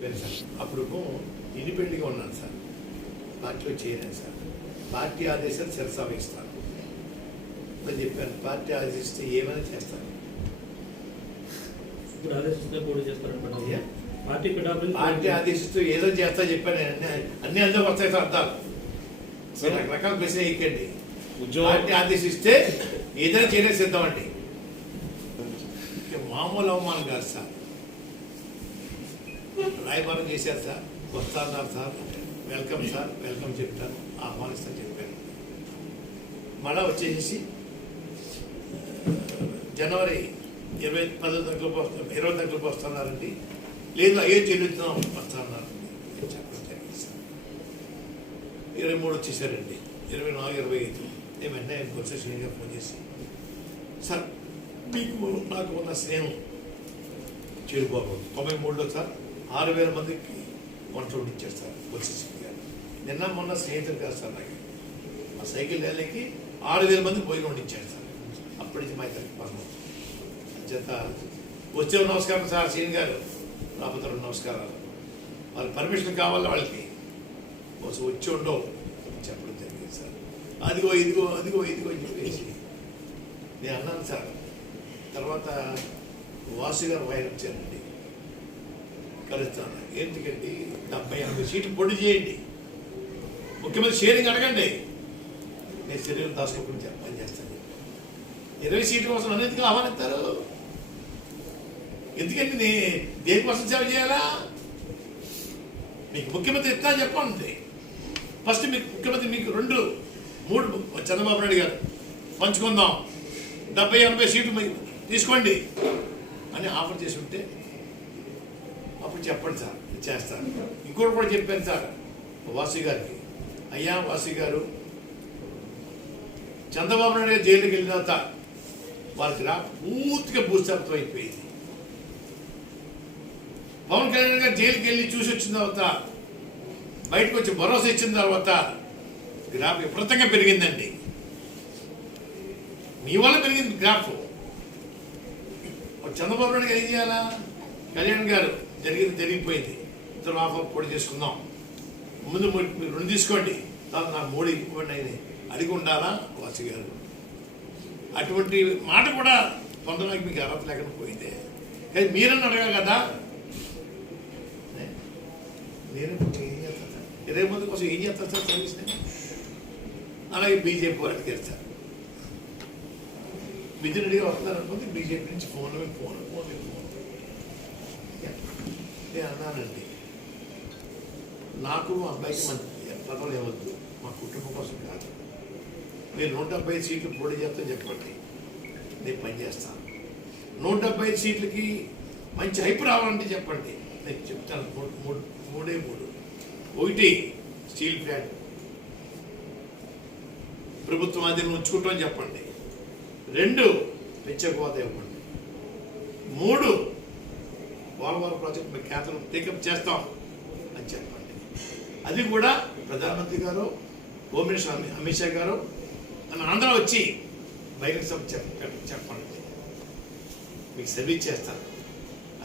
చెప్పాను సార్. అప్పుడు ఇండిపెండెంట్గా ఉన్నాను సార్. పార్టీలో చేరాను సార్. పార్టీ ఆదేశాలు శిరసావహిస్తాను ఇప్పుడు చెప్పాను. పార్టీ ఆదేశిస్తే ఏమైనా చేస్తాను. ఇప్పుడు ఆదేశిస్తే పోటీ చేస్తారనమాట అయ్యా. పార్టీ పార్టీ ఆదేశిస్తూ ఏదో చేస్తా చెప్పాను. నేను. అన్ని అన్ని అందరూ వస్తాయి సార్ అర్థాలు. మీరు రకరకాల ప్రశ్న ఎక్కండి పార్టీ ఆదేశిస్తే ఏదైనా చేయడం సిద్ధం అండి మామూలు అవమానం కాదు సార్. రాయబారం చేశారు సార్. వస్తాన్నారు సార్. Welcome sir. వెల్కమ్ చెప్తాను ఆహ్వానిస్తాను చెప్పాను మళ్ళా వచ్చేసి జనవరి ఇరవై పదో తరగతి వస్తాం ఇరవై తరగతిలోకి వస్తున్నారండి. లేదు అయ్యో చెల్లుతున్నాం వస్తున్నారు. చెప్పడం జరిగింది సార్. ఇరవై మూడు వచ్చేసారండి. ఇరవై నాలుగు ఇరవై ఐదు. నేను వెంటనే బొత్స ఫోన్ చేసి. సార్ మీకు నాకు ఉన్న స్నేహం చేరుకోకూడదు తొంభై మూడులో సార్. ఆరు వేల మందికి వంట ఇచ్చారు సార్ బొత్స శ్రీని గారు. నిన్న మొన్న స్నేహితులు కాదు సార్ నాకు. ఆ సైకిల్ ర్యాలీకి ఆరు వేల మంది పోయి వండించారు సార్ అప్పటి నుంచి మా ఇద్దరికి పనులు. చేత వచ్చే నమస్కారం సార్ సీని గారు. రాబోతే నమస్కారాలు. వాళ్ళ పర్మిషన్ కావాలి వాళ్ళకి కోసం వచ్చి ఉండవు చెప్పడం జరిగింది సార్. అదిగో ఇదిగో అదిగో ఇదిగో అని చెప్పేసి నేను అన్నాను సార్. తర్వాత వాసు గారు వాయిన్ వచ్చారండి కలుస్తాను. ఎందుకండి డెబ్బై ఎనభై సీట్లు పొడి చేయండి. ముఖ్యమంత్రి షేరింగ్ అడగండి. నేను శరీరం దాచుకోకుండా చెప్పని చేస్తాను. ఇరవై సీట్ల కోసం నన్ను ఎందుకు ఆహ్వానిస్తారు ఎందుకంటే నే దేనికోసం సేవ చేయాలా? మీకు ముఖ్యమంత్రి ఇస్తా చెప్పండి. ఫస్ట్ మీకు ముఖ్యమంత్రి మీకు రెండు మూడు చంద్రబాబు నాయుడు గారు. పంచుకుందాం. డెబ్బై ఎనభై సీట్లు తీసుకోండి. అని ఆఫర్ చేసి ఉంటే అప్పుడు చెప్పండి సార్ ఇది చేస్తాను. ఇంకోటి కూడా చెప్పాను సార్ వాసు గారికి. అయ్యా వాసు గారు చంద్రబాబు నాయుడు గారు జైలుకి వెళ్ళిన తర్వాత వాళ్ళకి రా పూర్తిగా భూస్థాపితం అయిపోయింది. పవన్ కళ్యాణ్ గారు జైలుకి వెళ్ళి చూసి వచ్చిన తర్వాత బయటకు వచ్చి భరోసా ఇచ్చిన తర్వాత గ్రాఫ్ విపరీతంగా పెరిగిందండి. మీ వల్ల పెరిగింది గ్రాఫ్. చంద్రబాబు నాయుడు గారు ఏం చేయాలా? కళ్యాణ్ గారు జరిగింది జరిగిపోయింది. ఇద్దరు ఆఫర్ పొడి చేసుకుందాం. ముందు మీరు రెండు తీసుకోండి. తర్వాత నాకు మోడీ ఇవ్వండి ఆయన అడిగి ఉండాలా? వాసు గారు. అటువంటి మాట కూడా పొందడానికి మీకు అర్హత లేకుండా పోయింది. కానీ మీరని అడగా కదా. నేను ఏం చేస్తాను ఇరవై మంది కోసం ఏం చేస్తాను సార్ సర్వీస్ అలాగే బీజేపీ వాళ్ళకి చేస్తారు మిథున్ రెడ్డి వస్తున్నారు అనుకుంటే బీజేపీ నుంచి ఫోన్ ఫోన్ ఫోన్ ఫోన్ నేను నాకు మా అబ్బాయికి మంచి పదవులు ఇవ్వద్దు మా కుటుంబం కోసం కాదు. మీరు నూట డెబ్బై సీట్లు పోటీ చేస్తాను చెప్పండి. నేను పని చేస్తాను నూట డెబ్బై సీట్లకి మంచి హైప్ రావాలంటే చెప్పండి. నేను చెప్తాను. మూడు మూడు మూడే మూడు. ఒకటి స్టీల్ ప్లాంట్. ప్రభుత్వం అధీనం ఉంచుకుంటామని చెప్పండి. రెండు పెంచకపోతే ఇవ్వండి. మూడు పోలవరం ప్రాజెక్ట్ మీ కేంద్రం టేకప్ చేస్తాం అని చెప్పండి. అది కూడా ప్రధానమంత్రి గారు హోమ్ మినిస్టర్ అమిత్ షా గారు మన ఆంధ్ర వచ్చి బహిరంగ సభ చెప్పండి. మీకు సర్వీస్ చేస్తాను.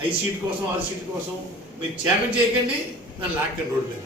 ఐదు సీట్ కోసం ఆరు సీట్ కోసం మీరు త్యాగం చేయకండి నన్ను లాక్కండి రోడ్డు మీద